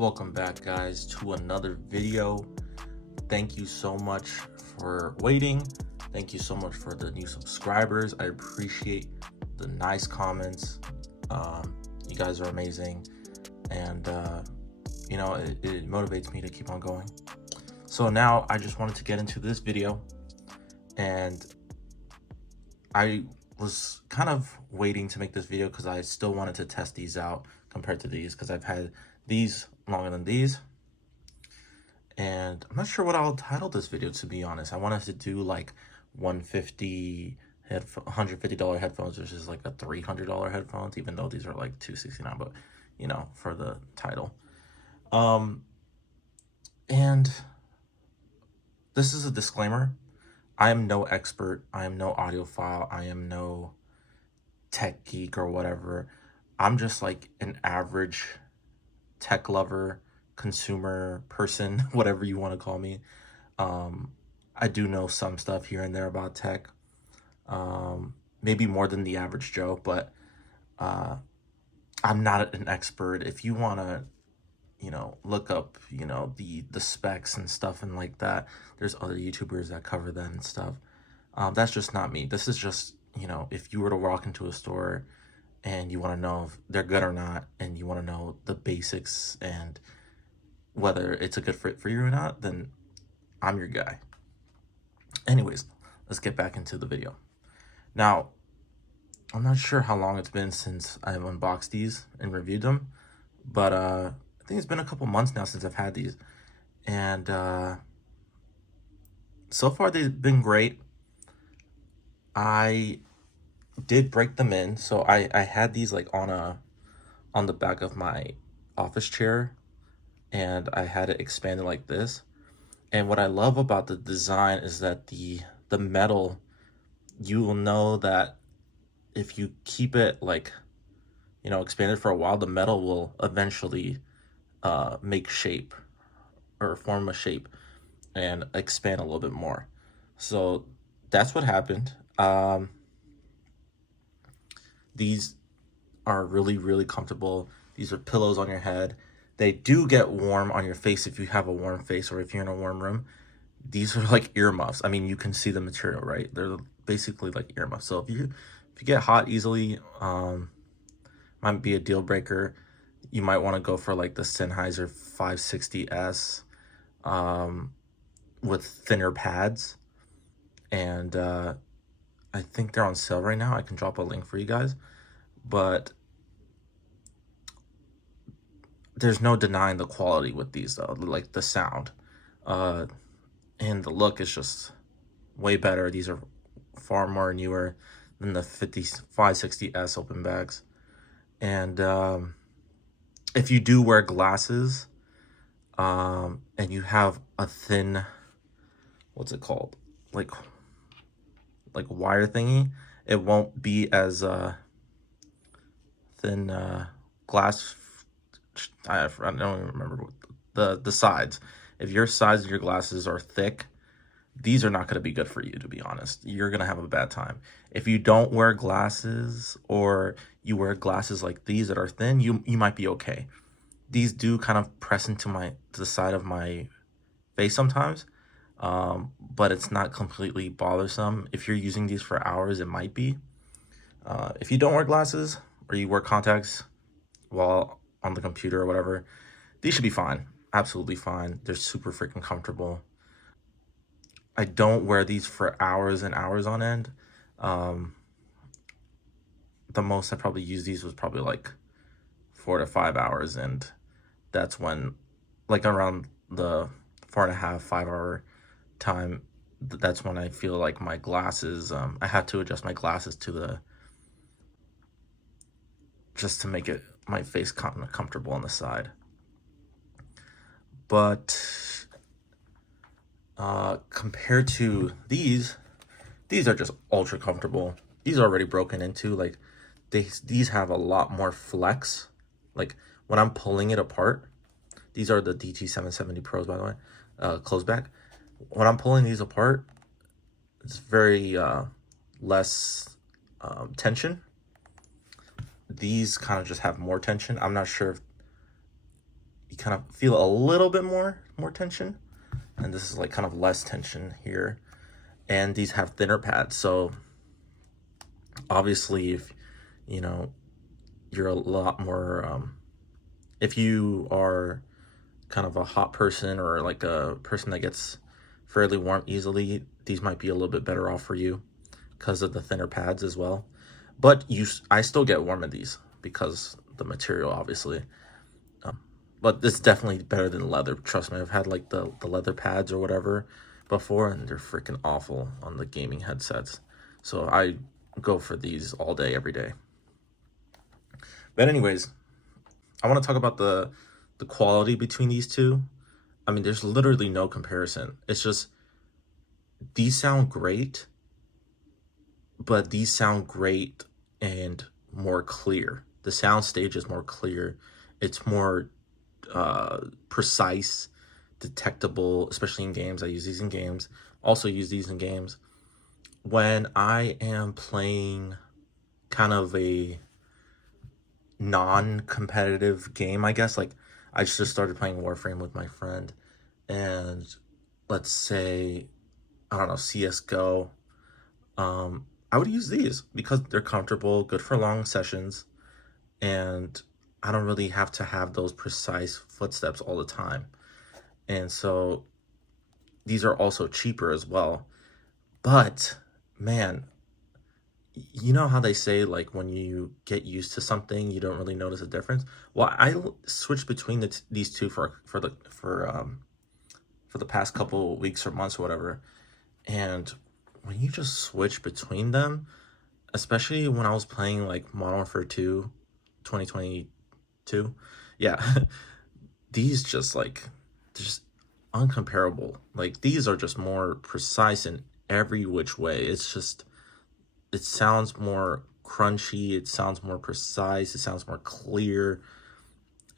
Welcome back, guys, to another video. Thank you so much for waiting. Thank you so much for the new subscribers. I appreciate the nice comments. You guys are amazing, and it motivates me to keep on going. So now I just wanted to get into this video, and I was kind of waiting to make this video because I still wanted to test these out compared to these, because I've had these longer than these, and I'm not sure what I'll title this video, to be honest. I wanted to do like $150 headphones versus like a $300 headphones, even though these are like $269, but you know, for the title. And this is a disclaimer. I am no expert. I am no audiophile. I am no tech geek or whatever. I'm just like an average tech lover, consumer person, whatever you want to call me. I do know some stuff here and there about tech, maybe more than the average Joe, but I'm not an expert. If you want to, look up, the specs and stuff and like that, there's other YouTubers that cover that and stuff. That's just not me. This is just, if you were to walk into a store and you want to know if they're good or not, and you want to know the basics and whether it's a good fit for you or not, then I'm your guy. Anyways, let's get back into the video. Now, I'm not sure how long it's been since I've unboxed these and reviewed them, but I think it's been a couple months now since I've had these, and so far they've been great. I did break them in, so I had these like on the back of my office chair, and I had it expanded like this. And what I love about the design is that the metal, you will know that if you keep it like, expanded for a while, the metal will eventually make shape or form a shape and expand a little bit more. So that's what happened. These are really, really comfortable. These are pillows on your head. They do get warm on your face if you have a warm face or if you're in a warm room. These are like earmuffs. I mean, you can see the material, right? They're basically like earmuffs. So if you get hot easily, might be a deal breaker. You might want to go for like the Sennheiser 560S with thinner pads. And I think they're on sale right now. I can drop a link for you guys. But there's no denying the quality with these, though. Like the sound and the look is just way better. These are far more newer than the 560S open bags. And if you do wear glasses and you have a thin, what's it called, like wire thingy, it won't be as thin glass. I don't even remember what the sides. If your sides of your glasses are thick, these are not going to be good for you, to be honest. You're going to have a bad time. If you don't wear glasses, or you wear glasses like these that are thin, you might be okay. These do kind of press into the side of my face sometimes, but it's not completely bothersome. If you're using these for hours, it might be. If you don't wear glasses or you wear contacts while on the computer or whatever, these should be fine. Absolutely fine. They're super freaking comfortable. I don't wear these for hours and hours on end. The most I probably used these was probably like 4 to 5 hours, and that's when, like around the 4.5, 5 hour time, that's when I feel like my glasses, I had to adjust my glasses to just to make it my face kind of comfortable on the side. But compared to these are just ultra comfortable. These are already broken into. Like these have a lot more flex. Like when I'm pulling it apart, these are the DT770 Pros, by the way, closed back. When I'm pulling these apart, it's very less tension. These kind of just have more tension. I'm not sure if you kind of feel a little bit more tension, and this is like kind of less tension here. And these have thinner pads, so obviously if you know you're a lot more if you are kind of a hot person or like a person that gets fairly warm easily, these might be a little bit better off for you because of the thinner pads as well. But I still get warm in these because the material, obviously. But it's definitely better than leather. Trust me, I've had like the leather pads or whatever before, and they're freaking awful on the gaming headsets. So I go for these all day, every day. But anyways, I want to talk about the quality between these two. I mean, there's literally no comparison. It's just these sound great, but these sound great and more clear. The sound stage is more clear. It's more precise, detectable, especially in games. I use these in games. Also use these in games. When I am playing kind of a non-competitive game, I guess, like I just started playing Warframe with my friend, and let's say, I don't know, CSGO, I would use these because they're comfortable, good for long sessions, and I don't really have to have those precise footsteps all the time. And so these are also cheaper as well. But man, you know how they say like when you get used to something, you don't really notice a difference. Well, I switched between these two for the past couple weeks or months or whatever. And when you just switch between them, especially when I was playing like Modern Warfare 2 2022, yeah, these just like, just uncomparable. Like these are just more precise in every which way. It's just, it sounds more crunchy, it sounds more precise, it sounds more clear,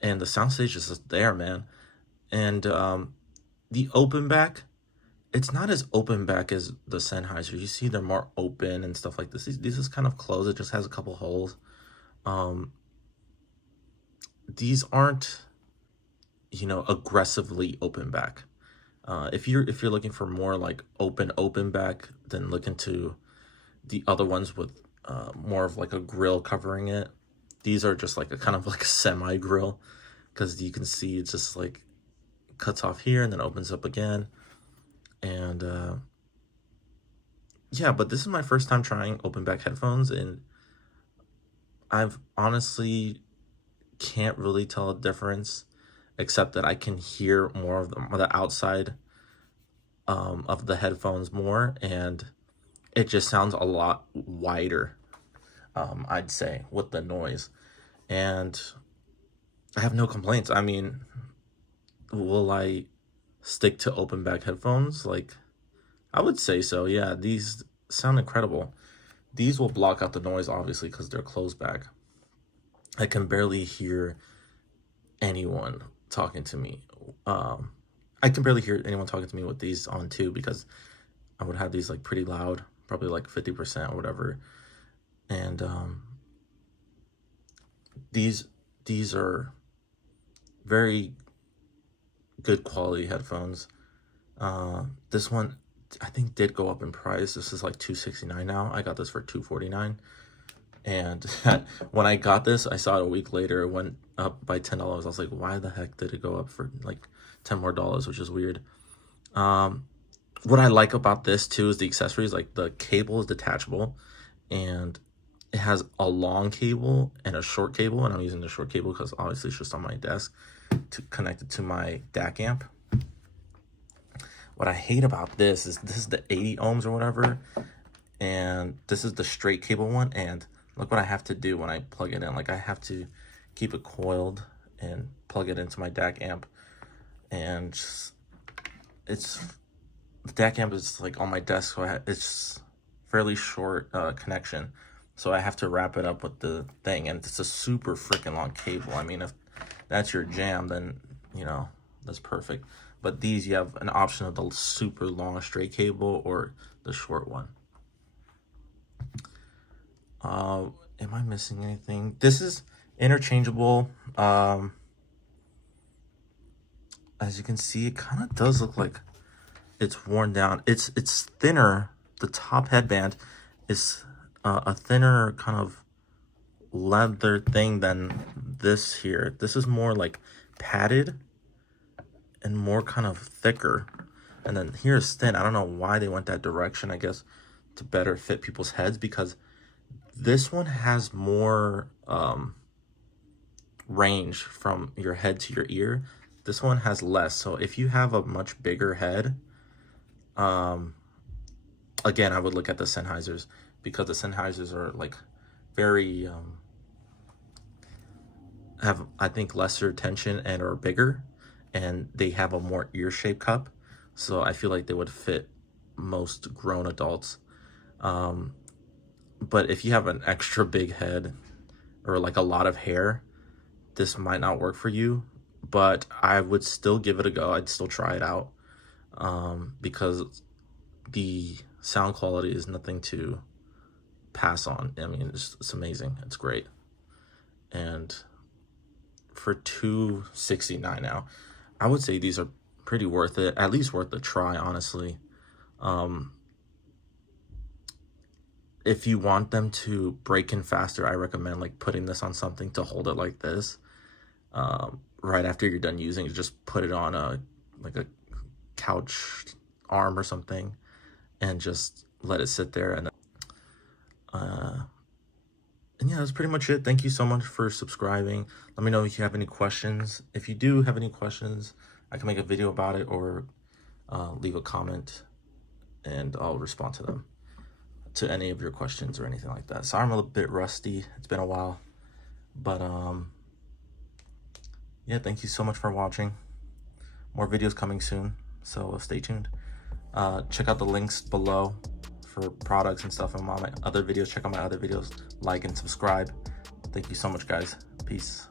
and the soundstage is just there, man. And the open back, it's not as open back as the Sennheiser. You see, they're more open and stuff like this. This is kind of closed. It just has a couple holes. These aren't, you know, aggressively open back. If you're looking for more like open back, then look into the other ones with more of like a grill covering it. These are just like a kind of like a semi grill, because you can see it's just like cuts off here and then opens up again. And yeah, but this is my first time trying open back headphones, and I've honestly can't really tell a difference, except that I can hear more of the outside of the headphones more, and it just sounds a lot wider, I'd say, with the noise. And I have no complaints. I mean, will I stick to open back headphones? Like, I would say so. Yeah, these sound incredible. These will block out the noise, obviously, because they're closed back. I can barely hear anyone talking to me. I can barely hear anyone talking to me with these on too, because I would have these like pretty loud, probably like 50% or whatever. And these are very good quality headphones. This one I think did go up in price. This is like $269 now. I got this for $249. And when I got this, I saw it a week later, it went up by $10. I was like, why the heck did it go up for like $10 more, which is weird. What I like about this too is the accessories. Like the cable is detachable, and it has a long cable and a short cable, and I'm using the short cable because obviously it's just on my desk to connect it to my DAC amp. What I hate about this is the 80 ohms or whatever, and this is the straight cable one, and look what I have to do when I plug it in. Like I have to keep it coiled and plug it into my DAC amp, and it's, the DAC amp is like on my desk, so it's fairly short connection, so I have to wrap it up with the thing, and it's a super freaking long cable. I mean, if that's your jam, then you know that's perfect. But these, you have an option of the super long straight cable or the short one. Am I missing anything? This is interchangeable. as you can see, it kind of does look like it's worn down. It's thinner. The top headband is a thinner kind of leather thing than this here. This is more like padded and more kind of thicker. And then here's thin. I don't know why they went that direction. I guess to better fit people's heads, because this one has more range from your head to your ear. This one has less. So if you have a much bigger head, again, I would look at the Sennheisers, because the Sennheisers are like very have, I think, lesser tension and are bigger, and they have a more ear-shaped cup, so I feel like they would fit most grown adults. But if you have an extra big head or like a lot of hair, this might not work for you, but I would still give it a go. I'd still try it out, because the sound quality is nothing to pass on. I mean, it's amazing. It's great. And for $269 now, I would say these are pretty worth it, at least worth a try, honestly. If you want them to break in faster, I recommend like putting this on something to hold it like this. Right after you're done using it, just put it on a couch arm or something, and just let it sit there. And yeah, that's pretty much it. Thank you so much for subscribing. Let me know if you have any questions. If you do have any questions, I can make a video about it, or leave a comment and I'll respond to them, to any of your questions or anything like that. Sorry I'm a little bit rusty. It's been a while. But yeah, thank you so much for watching. More videos coming soon, so stay tuned. Check out the links below for products and stuff, and my other videos. Check out my other videos, like and subscribe. Thank you so much, guys. Peace.